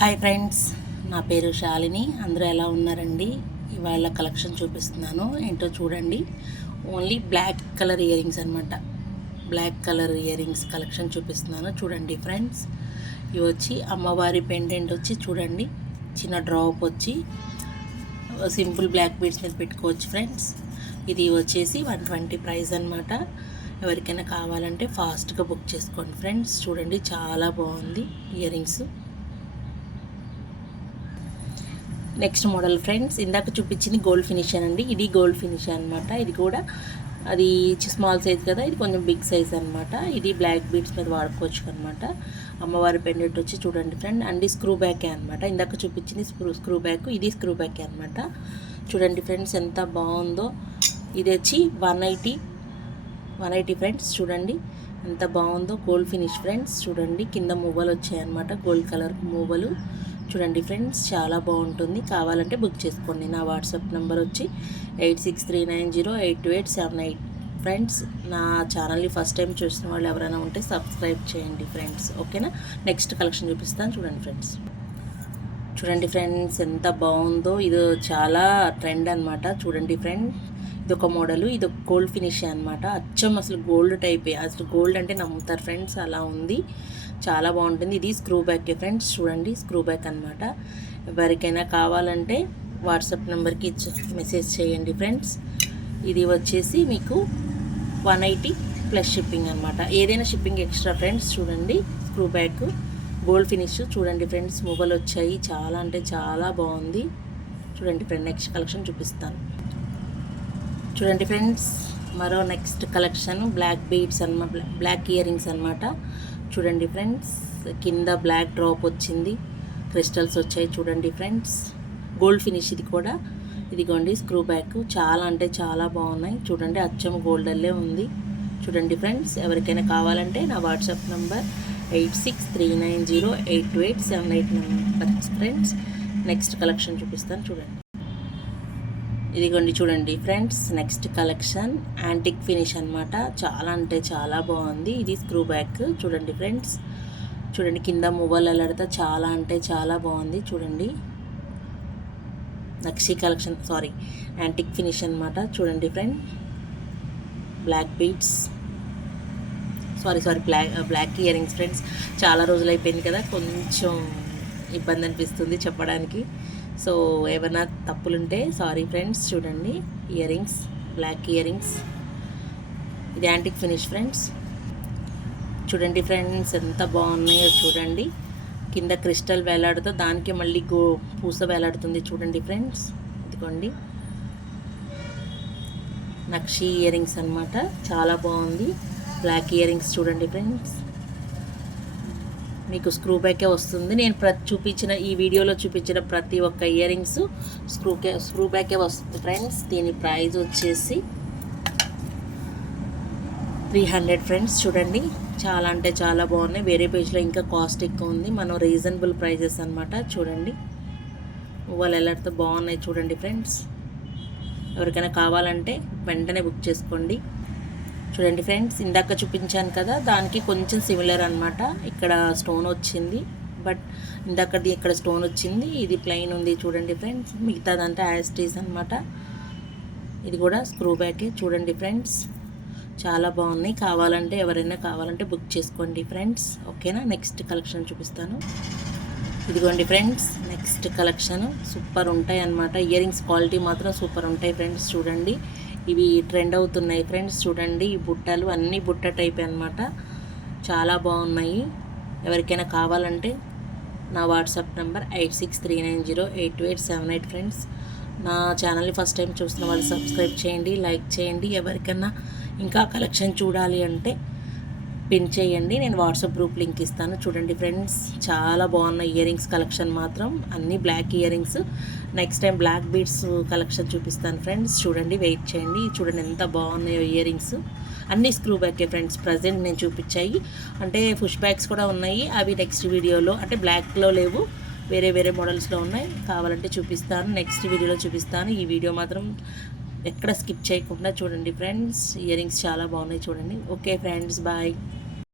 Hi friends, నా పేరు శాలిని. అందరూ ఎలా ఉన్నారండి? ఇవాళ కలెక్షన్ చూపిస్తున్నాను. ఏంటో చూడండి. Only black colour earrings అనమాట. Black colour earrings collection చూపిస్తున్నాను. చూడండి ఫ్రెండ్స్, ఇవి వచ్చి అమ్మవారి పెండెంట్ వచ్చి చూడండి, చిన్న డ్రాప్ వచ్చి సింపుల్ బ్లాక్ బీడ్స్ మీద పెట్టుకోవచ్చు ఫ్రెండ్స్. ఇది వచ్చేసి 120 ప్రైస్ అనమాట. ఎవరికైనా కావాలంటే ఫాస్ట్గా బుక్ చేసుకోండి ఫ్రెండ్స్. చూడండి, చాలా బాగుంది ear rings. Next model friends, ఇందాక చూపించింది గోల్డ్ ఫినిష్ అండి. ఇది గోల్డ్ ఫినిష్ అనమాట. ఇది కూడా అది స్మాల్ సైజ్ కదా, ఇది కొంచెం బిగ్ సైజ్ అనమాట. ఇది బ్లాక్ బీడ్స్ మీద వాడుకోవచ్చు అనమాట. అమ్మవారి పెండెంట్ వచ్చి చూడండి ఫ్రెండ్, అండ్ స్క్రూ బ్యాకే అనమాట. ఇందాక చూపించింది స్క్రూ బ్యాక్, ఇది స్క్రూ బ్యాకే అనమాట. చూడండి ఫ్రెండ్స్, ఎంత బాగుందో. ఇది వచ్చి 180 ఫ్రెండ్స్. చూడండి ఎంత బాగుందో. Gold finish friends. చూడండి, కింద మూవలు వచ్చాయన్నమాట, గోల్డ్ కలర్ మూవలు. చూడండి ఫ్రెండ్స్, చాలా బాగుంటుంది. కావాలంటే బుక్ చేసుకోండి. నా వాట్సాప్ నెంబర్ వచ్చి 8639082878. ఫ్రెండ్స్, నా ఛానల్ని ఫస్ట్ టైం చూసిన వాళ్ళు ఎవరైనా ఉంటే సబ్స్క్రైబ్ చేయండి ఫ్రెండ్స్, ఓకేనా. నెక్స్ట్ కలెక్షన్ చూపిస్తాను. చూడండి ఫ్రెండ్స్, చూడండి ఫ్రెండ్స్, ఎంత బాగుందో. ఇది చాలా ట్రెండ్ అనమాట. చూడండి ఫ్రెండ్స్, ఇది ఒక మోడలు, ఇది ఒక గోల్డ్ ఫినిష్ అనమాట. అచ్చం అసలు గోల్డ్ టైపే. అసలు గోల్డ్ అంటే నమ్ముతారు ఫ్రెండ్స్, అలా ఉంది. చాలా బాగుంటుంది. ఇది స్క్రూ బ్యాకే ఫ్రెండ్స్. చూడండి, స్క్రూ బ్యాక్ అనమాట. ఎవరికైనా కావాలంటే వాట్సాప్ నెంబర్కి మెసేజ్ చేయండి ఫ్రెండ్స్. ఇది వచ్చేసి మీకు 180 ప్లస్ షిప్పింగ్ అనమాట. ఏదైనా షిప్పింగ్ ఎక్స్ట్రా ఫ్రెండ్స్. చూడండి, స్క్రూ బ్యాక్ గోల్డ్ ఫినిష్. చూడండి ఫ్రెండ్స్, మొబైల్ వచ్చాయి. చాలా అంటే చాలా బాగుంది. చూడండి ఫ్రెండ్, నెక్స్ట్ కలెక్షన్ చూపిస్తాను. చూడండి ఫ్రెండ్స్, మరో నెక్స్ట్ కలెక్షన్ బ్లాక్ బీడ్స్ అనమాట, బ్లాక్ ఇయర్ రింగ్స్ అనమాట. చూడండి ఫ్రెండ్స్, కింద బ్లాక్ డ్రాప్ వచ్చింది, క్రిస్టల్స్ వచ్చాయి. చూడండి ఫ్రెండ్స్, గోల్డ్ ఫినిష్. ఇది కూడా ఇదిగోండి స్క్రూ బ్యాక్. చాలా అంటే చాలా బాగున్నాయి. చూడండి, అచ్చం గోల్డల్లే ఉంది. చూడండి ఫ్రెండ్స్, ఎవరికైనా కావాలంటే నా WhatsApp number 8639082878 number friends. Next collection చూపిస్తాను. చూడండి, ఇదిగోండి చూడండి friends, next collection antique finish అనమాట. చాలా అంటే చాలా బాగుంది. ఇది స్క్రూ బ్యాక్. చూడండి ఫ్రెండ్స్, చూడండి కింద మొబైల్ అలర్తా చాలా అంటే చాలా బాగుంది. చూడండి, nakshi collection, sorry antique finish అనమాట. చూడండి friend, black beads, sorry black earrings friends. చాలా రోజులు అయిపోయింది కదా, కొంచెం ఇబ్బంది అనిపిస్తుంది చెప్పడానికి. సో ఏమైనా తప్పులుంటే సారీ ఫ్రెండ్స్. చూడండి, earrings, black earrings. ఇది యాంటిక్ ఫినిష్ ఫ్రెండ్స్. చూడండి ఫ్రెండ్స్, ఎంత బాగున్నాయో. చూడండి, కింద క్రిస్టల్ వేలాడుతూ దానికి మళ్ళీ పూస వేలాడుతుంది. చూడండి ఫ్రెండ్స్, ఇదిగోండి నక్షి ఇయర్ రింగ్స్ అనమాట. చాలా బాగుంది. Black earrings. చూడండి ఫ్రెండ్స్, మీకు స్క్రూ బ్యాకే వస్తుంది. నేను చూపించిన ఈ వీడియోలో చూపించిన ప్రతి ఒక్క ఇయర్ రింగ్స్ స్క్రూ బ్యాకే వస్తుంది ఫ్రెండ్స్. దీని ప్రైస్ వచ్చేసి 300 ఫ్రెండ్స్. చూడండి, చాలా అంటే చాలా బాగున్నాయి. వేరే పేజ్లో ఇంకా కాస్ట్ ఎక్కువ ఉంది, మనం రీజనబుల్ ప్రైజెస్ అనమాట. చూడండి, వాళ్ళు ఎలాంటితో బాగున్నాయి. చూడండి ఫ్రెండ్స్, ఎవరికైనా కావాలంటే వెంటనే బుక్ చేసుకోండి. చూడండి ఫ్రెండ్స్, ఇందాక చూపించాను కదా, దానికి కొంచెం సిమిలర్ అనమాట. ఇక్కడ స్టోన్ వచ్చింది, బట్ ఇందాకది ఇక్కడ స్టోన్ వచ్చింది, ఇది ప్లెయిన్ ఉంది. చూడండి ఫ్రెండ్స్, మిగతాదంతా యాస్టీస్ అనమాట. ఇది కూడా స్క్రూ బ్యాకే. చూడండి ఫ్రెండ్స్, చాలా బాగున్నాయి. కావాలంటే ఎవరైనా కావాలంటే బుక్ చేసుకోండి ఫ్రెండ్స్, ఓకేనా. నెక్స్ట్ కలెక్షన్ చూపిస్తాను. ఇదిగోండి ఫ్రెండ్స్, నెక్స్ట్ కలెక్షన్ సూపర్ ఉంటాయి అన్నమాట. ఇయర్ రింగ్స్ క్వాలిటీ మాత్రం సూపర్ ఉంటాయి ఫ్రెండ్స్. చూడండి, ఇవి ట్రెండ్ అవుతున్నాయి ఫ్రెండ్స్. చూడండి, ఈ బుట్టలు అన్నీ బుట్ట టైప్ అనమాట. చాలా బాగున్నాయి. ఎవరికైనా కావాలంటే నా వాట్సాప్ నెంబర్ 8639082878 ఫ్రెండ్స్. నా ఛానల్ని ఫస్ట్ టైం చూస్తున్న వాళ్ళు సబ్స్క్రైబ్ చేయండి, లైక్ చేయండి. ఎవరికైనా ఇంకా కలెక్షన్ చూడాలి అంటే పిన్ చేయండి, నేను వాట్సాప్ గ్రూప్ లింక్ ఇస్తాను. చూడండి ఫ్రెండ్స్, చాలా బాగున్న ఇయర్ రింగ్స్ కలెక్షన్ మాత్రం, అన్నీ black earrings. Next time black beads collection చూపిస్తాను ఫ్రెండ్స్. చూడండి, వెయిట్ చేయండి. చూడండి ఎంత బాగున్నాయో ఇయర్ రింగ్స్. అన్నీ స్క్రూ బ్యాకే ఫ్రెండ్స్. ప్రజెంట్ నేను చూపించాయి అంటే పుష్ బ్యాగ్స్ కూడా ఉన్నాయి, అవి నెక్స్ట్ వీడియోలో, అంటే బ్లాక్లో లేవు, వేరే వేరే మోడల్స్లో ఉన్నాయి. కావాలంటే చూపిస్తాను, నెక్స్ట్ వీడియోలో చూపిస్తాను. ఈ వీడియో మాత్రం ఎక్కడ స్కిప్ చేయకుండా చూడండి ఫ్రెండ్స్. ఇయర్ రింగ్స్ చాలా బాగున్నాయి. చూడండి. Okay friends, bye.